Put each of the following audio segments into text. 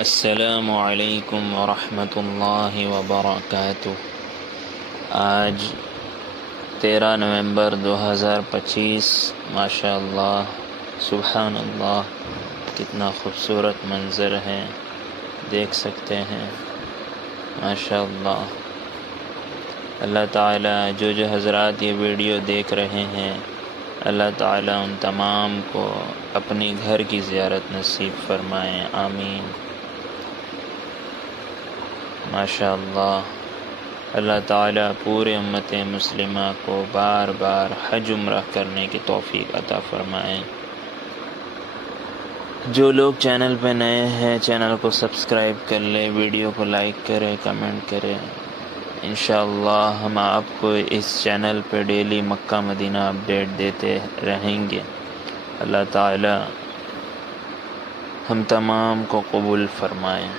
السلام علیکم ورحمۃ اللہ وبرکاتہ۔ آج 13 نومبر 2025، ماشاء اللہ، سبحان اللہ، کتنا خوبصورت منظر ہے، دیکھ سکتے ہیں، ماشاء اللہ۔ اللہ تعالیٰ جو حضرات یہ ویڈیو دیکھ رہے ہیں، اللہ تعالیٰ ان تمام کو اپنی گھر کی زیارت نصیب فرمائیں، آمین۔ ماشاء اللہ، اللہ تعالیٰ پورے امت مسلمہ کو بار بار حج عمرہ کرنے کی توفیق عطا فرمائیں۔ جو لوگ چینل پہ نئے ہیں، چینل کو سبسکرائب کر لیں، ویڈیو کو لائک کریں، کمنٹ کریں۔ انشاءاللہ ہم آپ کو اس چینل پہ ڈیلی مکہ مدینہ اپڈیٹ دیتے رہیں گے۔ اللہ تعالیٰ ہم تمام کو قبول فرمائیں۔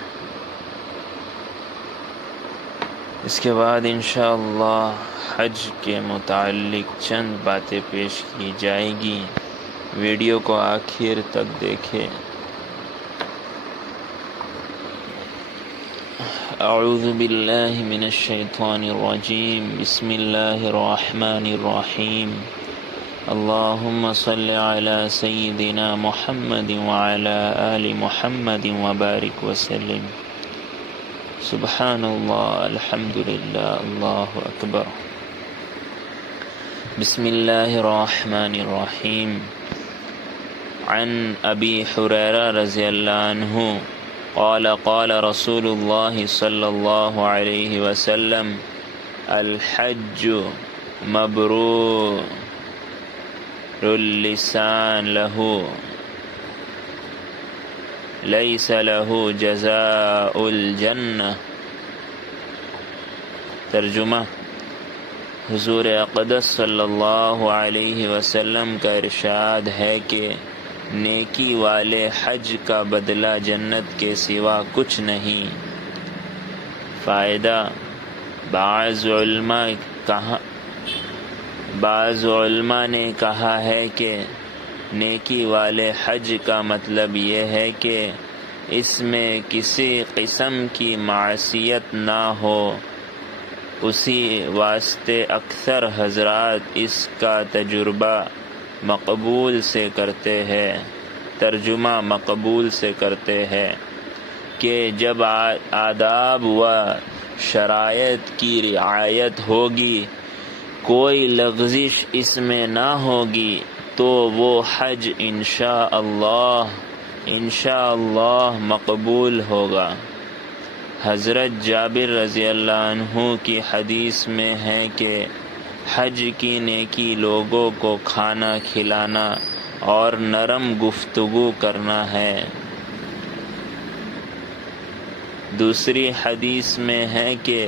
اس کے بعد انشاءاللہ حج کے متعلق چند باتیں پیش کی جائے گی، ویڈیو کو آخر تک دیکھیں۔ اعوذ باللہ من الشیطان الرجیم، بسم اللہ الرحمن الرحیم، اللہم صل علی سیدنا محمد وعلی آل محمد وبارک وسلم۔ سبحان اللہ، الحمدللہ، اللہ اکبر۔ بسم اللہ الرحمن الرحیم۔ عن ابی ہریرہ رضی اللہ عنہ قال قال رسول اللہ صلی اللہ علیہ وسلم الحج مبرور اللسان له لیس له جزاء الجنہ۔ ترجمہ: حضور اقدس صلی اللہ علیہ وسلم کا ارشاد ہے کہ نیکی والے حج کا بدلہ جنت کے سوا کچھ نہیں۔ فائدہ: بعض علماء نے کہا ہے کہ نیکی والے حج کا مطلب یہ ہے کہ اس میں کسی قسم کی معصیت نہ ہو، اسی واسطے اکثر حضرات اس کا تجربہ مقبول سے کرتے ہیں۔ ترجمہ: مقبول سے کرتے ہیں کہ جب آداب و شرائط کی رعایت ہوگی، کوئی لغزش اس میں نہ ہوگی، تو وہ حج انشاءاللہ مقبول ہوگا۔ حضرت جابر رضی اللہ عنہ کی حدیث میں ہے کہ حج کی نیکی لوگوں کو کھانا کھلانا اور نرم گفتگو کرنا ہے۔ دوسری حدیث میں ہے کہ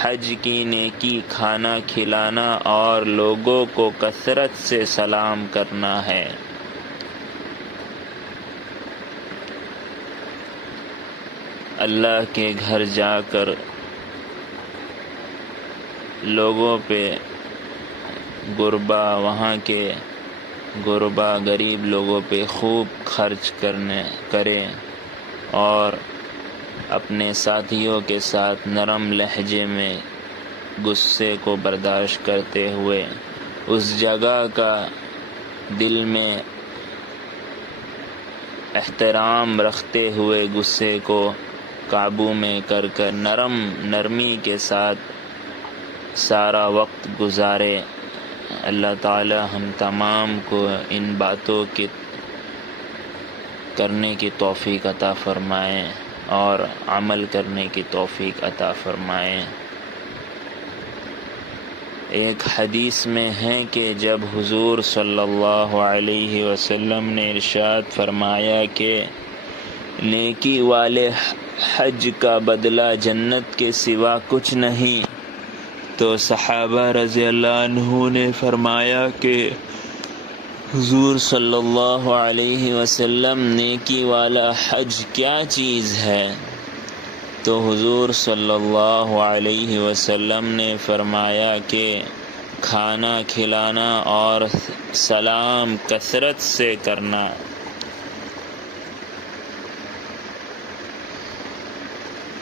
حج کی نیکی کھانا کھلانا اور لوگوں کو کثرت سے سلام کرنا ہے۔ اللہ کے گھر جا کر لوگوں پہ وہاں کے غربا غریب لوگوں پہ خوب خرچ کرے اور اپنے ساتھیوں کے ساتھ نرم لہجے میں غصے کو برداشت کرتے ہوئے اس جگہ کا دل میں احترام رکھتے ہوئے غصے کو قابو میں کر نرمی کے ساتھ سارا وقت گزارے۔ اللہ تعالی ہم تمام کو ان باتوں کی کرنے کی توفیق عطا فرمائے اور عمل کرنے کی توفیق عطا فرمائے۔ ایک حدیث میں ہے کہ جب حضور صلی اللہ علیہ وسلم نے ارشاد فرمایا کہ نیکی والے حج کا بدلہ جنت کے سوا کچھ نہیں، تو صحابہ رضی اللہ عنہ نے فرمایا کہ حضور صلی اللہ علیہ وسلم نیکی والا حج کیا چیز ہے؟ تو حضور صلی اللہ علیہ وسلم نے فرمایا کہ کھانا کھلانا اور سلام کثرت سے کرنا۔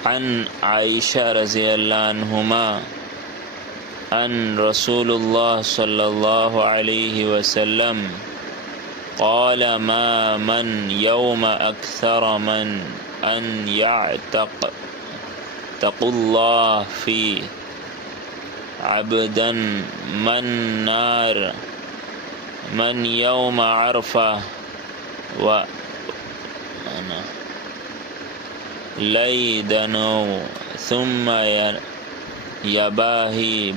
عن عائشہ رضی اللہ عنہما ان رسول اللہ صلی اللہ علیہ وسلم قال ما من يوم أكثر من أن يعتق الله في عبدا من نار من يوم عرفة و ليدنو ثم يباهي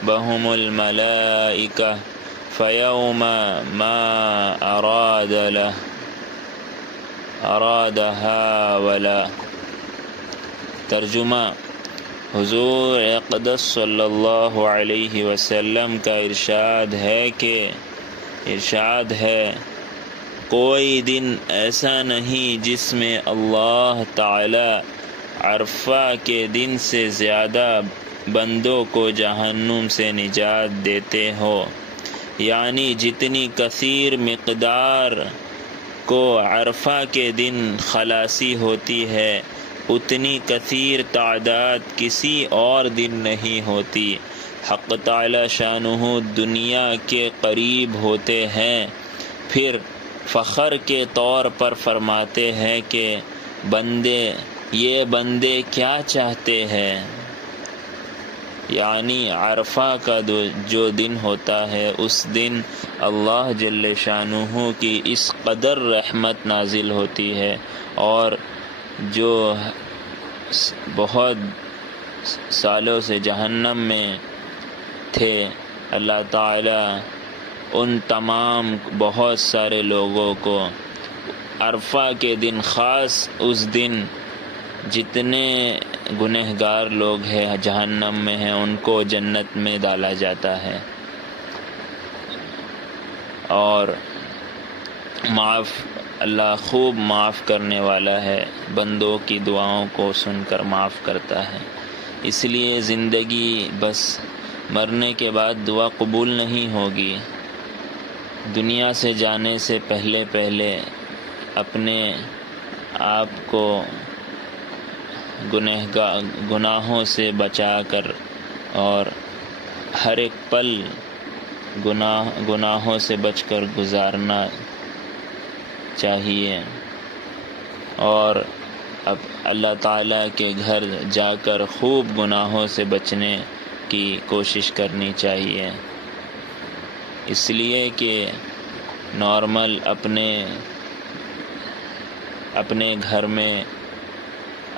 بهم الملائكة فيوم ما أرادها ولا. ترجمہ: حضور اقدس صلی اللہ علیہ وسلم کا ارشاد ہے کوئی دن ایسا نہیں جس میں اللہ تعالی عرفہ کے دن سے زیادہ بندوں کو جہنم سے نجات دیتے ہو، یعنی جتنی کثیر مقدار کو عرفہ کے دن خلاصی ہوتی ہے اتنی کثیر تعداد کسی اور دن نہیں ہوتی۔ حق تعالی شانہ دنیا کے قریب ہوتے ہیں، پھر فخر کے طور پر فرماتے ہیں کہ بندے کیا چاہتے ہیں، یعنی عرفہ کا جو دن ہوتا ہے اس دن اللہ جل شانہ کی اس قدر رحمت نازل ہوتی ہے، اور جو بہت سالوں سے جہنم میں تھے اللہ تعالیٰ ان تمام بہت سارے لوگوں کو عرفہ کے دن، خاص اس دن جتنے گنہگار لوگ ہیں جہنم میں ہیں ان کو جنت میں ڈالا جاتا ہے، اور اللہ خوب معاف کرنے والا ہے، بندوں کی دعاؤں کو سن کر معاف کرتا ہے۔ اس لیے زندگی بس مرنے کے بعد دعا قبول نہیں ہوگی، دنیا سے جانے سے پہلے اپنے آپ کو گناہوں سے بچا کر اور ہر ایک پل گناہوں سے بچ کر گزارنا چاہیے، اور اب اللہ تعالیٰ کے گھر جا کر خوب گناہوں سے بچنے کی کوشش کرنی چاہیے، اس لیے کہ نارمل اپنے گھر میں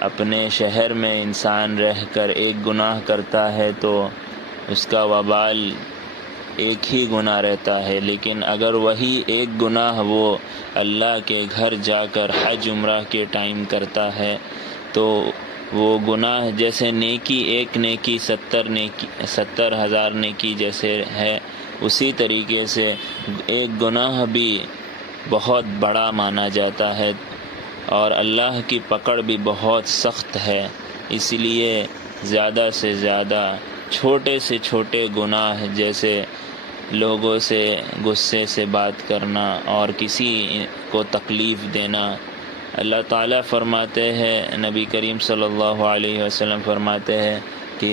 اپنے شہر میں انسان رہ کر ایک گناہ کرتا ہے تو اس کا وبال ایک ہی گناہ رہتا ہے، لیکن اگر وہی ایک گناہ وہ اللہ کے گھر جا کر حج عمرہ کے ٹائم کرتا ہے تو وہ گناہ جیسے نیکی ایک نیکی 70,000 نیکی جیسے ہے، اسی طریقے سے ایک گناہ بھی بہت بڑا مانا جاتا ہے، اور اللہ کی پکڑ بھی بہت سخت ہے۔ اس لیے زیادہ سے زیادہ چھوٹے سے چھوٹے گناہ جیسے لوگوں سے غصے سے بات کرنا اور کسی کو تکلیف دینا، اللہ تعالیٰ فرماتے ہیں، نبی کریم صلی اللہ علیہ وسلم فرماتے ہیں کہ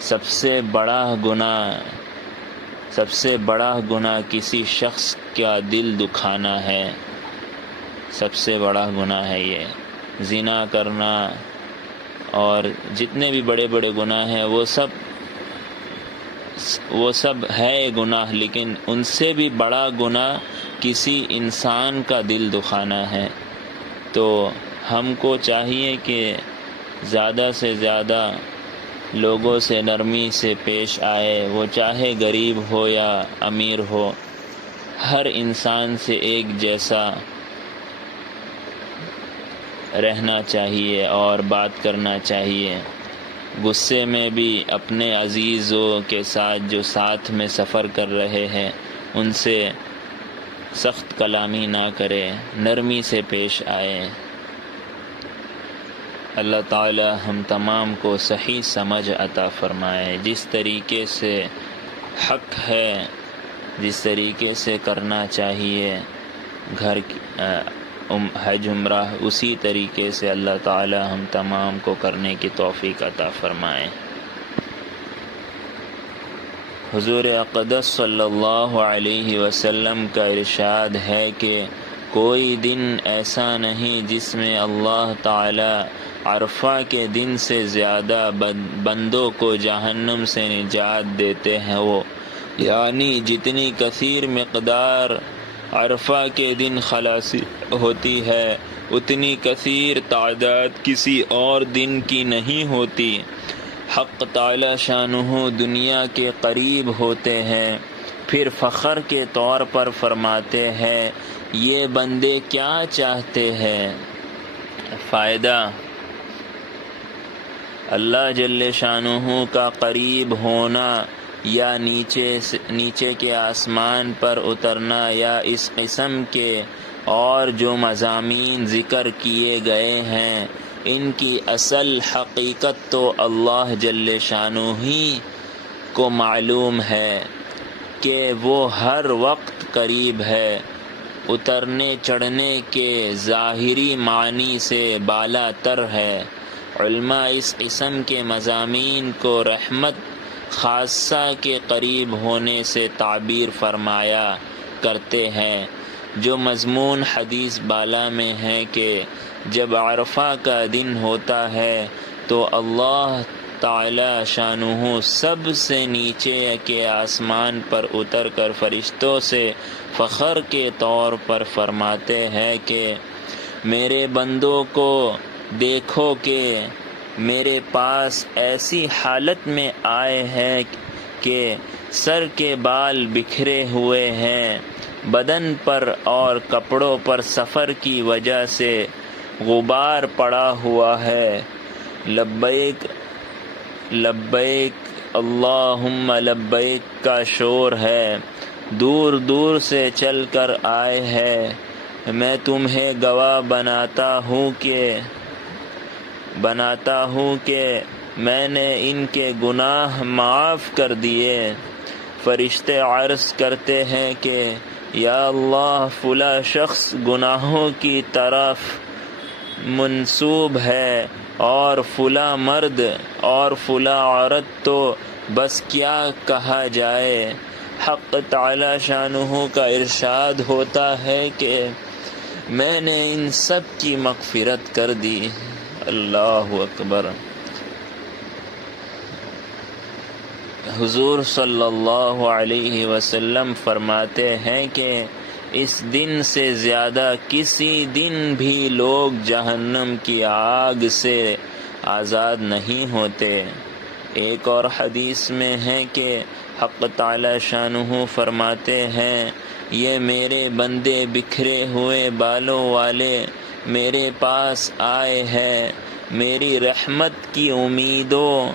سب سے بڑا گناہ کسی شخص کا دل دکھانا ہے، سب سے بڑا گناہ ہے یہ زنا کرنا، اور جتنے بھی بڑے بڑے گناہ ہیں وہ سب ہے گناہ، لیکن ان سے بھی بڑا گناہ کسی انسان کا دل دکھانا ہے۔ تو ہم کو چاہیے کہ زیادہ سے زیادہ لوگوں سے نرمی سے پیش آئے، وہ چاہے غریب ہو یا امیر ہو، ہر انسان سے ایک جیسا رہنا چاہیے اور بات کرنا چاہیے۔ غصے میں بھی اپنے عزیزوں کے ساتھ جو ساتھ میں سفر کر رہے ہیں ان سے سخت کلامی نہ کرے، نرمی سے پیش آئے۔ اللہ تعالی ہم تمام کو صحیح سمجھ عطا فرمائے، جس طریقے سے حق ہے، جس طریقے سے کرنا چاہیے، حج عمرہ اسی طریقے سے اللہ تعالی ہم تمام کو کرنے کی توفیق عطا فرمائے۔ حضور اقدس صلی اللہ علیہ وسلم کا ارشاد ہے کہ کوئی دن ایسا نہیں جس میں اللہ تعالی عرفہ کے دن سے زیادہ بندوں کو جہنم سے نجات دیتے ہیں وہ، یعنی جتنی کثیر مقدار عرفہ کے دن خلاصی ہوتی ہے اتنی کثیر تعداد کسی اور دن کی نہیں ہوتی۔ حق تعالی شانہ دنیا کے قریب ہوتے ہیں، پھر فخر کے طور پر فرماتے ہیں یہ بندے کیا چاہتے ہیں؟ فائدہ، اللہ جل شانہ کا قریب ہونا یا نیچے کے آسمان پر اترنا یا اس قسم کے اور جو مضامین ذکر کیے گئے ہیں ان کی اصل حقیقت تو اللہ جل شانہ ہی کو معلوم ہے کہ وہ ہر وقت قریب ہے، اترنے چڑھنے کے ظاہری معنی سے بالا تر ہے۔ علماء اس قسم کے مضامین کو رحمت خاصہ کے قریب ہونے سے تعبیر فرمایا کرتے ہیں، جو مضمون حدیث بالا میں ہے کہ جب عرفہ کا دن ہوتا ہے تو اللہ تعالی شانہ سب سے نیچے کے آسمان پر اتر کر فرشتوں سے فخر کے طور پر فرماتے ہیں کہ میرے بندوں کو دیکھو کہ میرے پاس ایسی حالت میں آئے ہیں کہ سر کے بال بکھرے ہوئے ہیں، بدن پر اور کپڑوں پر سفر کی وجہ سے غبار پڑا ہوا ہے، لبیک لبیک اللہم لبیک کا شور ہے، دور دور سے چل کر آئے ہیں۔ میں تمہیں گواہ بناتا ہوں کہ میں نے ان کے گناہ معاف کر دیے۔ فرشتے عرض کرتے ہیں کہ یا اللہ فلاں شخص گناہوں کی طرف منسوب ہے اور فلاں مرد اور فلاں عورت تو بس کیا کہا جائے۔ حق تعالی شانہ کا ارشاد ہوتا ہے کہ میں نے ان سب کی مغفرت کر دی۔ اللہ اکبر۔ حضور صلی اللہ علیہ وسلم فرماتے ہیں کہ اس دن سے زیادہ کسی دن بھی لوگ جہنم کی آگ سے آزاد نہیں ہوتے۔ ایک اور حدیث میں ہے کہ حق تعالی شانہ فرماتے ہیں یہ میرے بندے بکھرے ہوئے بالوں والے میرے پاس آئے ہیں، میری رحمت کی امیدوں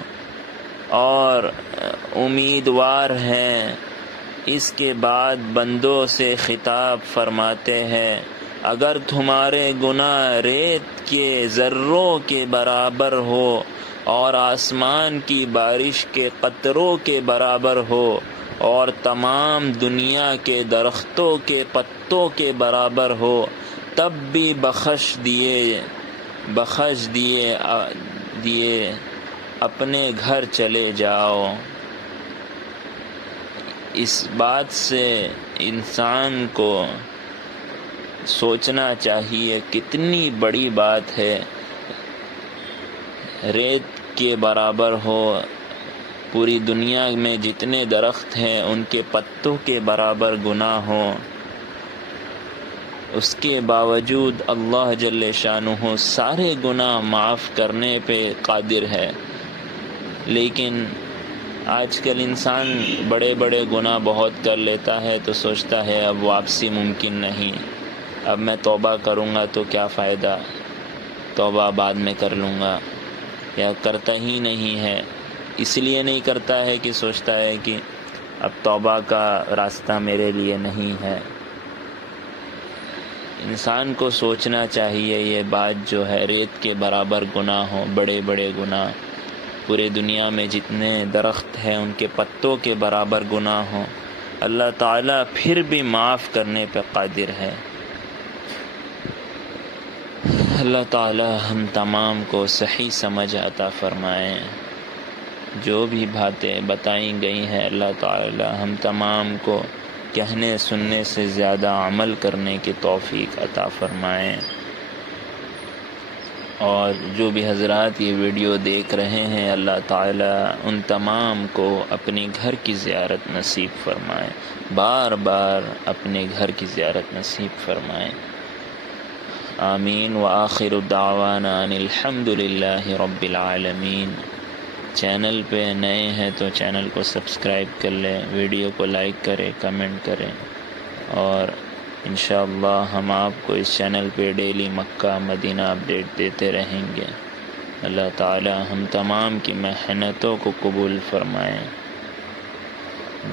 اور امیدوار ہیں۔ اس کے بعد بندوں سے خطاب فرماتے ہیں اگر تمہارے گناہ ریت کے ذروں کے برابر ہو اور آسمان کی بارش کے قطروں کے برابر ہو اور تمام دنیا کے درختوں کے پتوں کے برابر ہو تب بھی بخش دیے اپنے گھر چلے جاؤ۔ اس بات سے انسان کو سوچنا چاہیے کتنی بڑی بات ہے، ریت کے برابر ہو، پوری دنیا میں جتنے درخت ہیں ان کے پتوں کے برابر گناہ ہو، اس کے باوجود اللہ جل شانہ سارے گناہ معاف کرنے پہ قادر ہے۔ لیکن آج کل انسان بڑے بڑے گناہ بہت کر لیتا ہے تو سوچتا ہے اب واپسی ممکن نہیں، اب میں توبہ کروں گا تو کیا فائدہ، توبہ بعد میں کر لوں گا، یا کرتا ہی نہیں ہے۔ اس لیے نہیں کرتا ہے کہ سوچتا ہے کہ اب توبہ کا راستہ میرے لیے نہیں ہے۔ انسان کو سوچنا چاہیے یہ بات جو ہے، ریت کے برابر گناہ ہوں، بڑے بڑے گناہ، پورے دنیا میں جتنے درخت ہیں ان کے پتوں کے برابر گناہ ہوں، اللہ تعالیٰ پھر بھی معاف کرنے پہ قادر ہے۔ اللہ تعالی ہم تمام کو صحیح سمجھ عطا فرمائیں۔ جو بھی باتیں بتائی گئی ہیں اللہ تعالی ہم تمام کو کہنے سننے سے زیادہ عمل کرنے کی توفیق عطا فرمائیں، اور جو بھی حضرات یہ ویڈیو دیکھ رہے ہیں اللہ تعالی ان تمام کو اپنے گھر کی زیارت نصیب فرمائیں، بار بار اپنے گھر کی زیارت نصیب فرمائیں، آمین۔ وآخر دعوانا ان الحمد للہ رب العالمین۔ چینل پہ نئے ہیں تو چینل کو سبسکرائب کر لیں، ویڈیو کو لائک کریں، کمنٹ کریں، اور انشاءاللہ ہم آپ کو اس چینل پہ ڈیلی مکہ مدینہ اپڈیٹ دیتے رہیں گے۔ اللہ تعالی ہم تمام کی محنتوں کو قبول فرمائیں،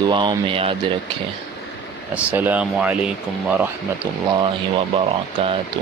دعاؤں میں یاد رکھیں۔ السلام علیکم ورحمۃ اللہ وبرکاتہ۔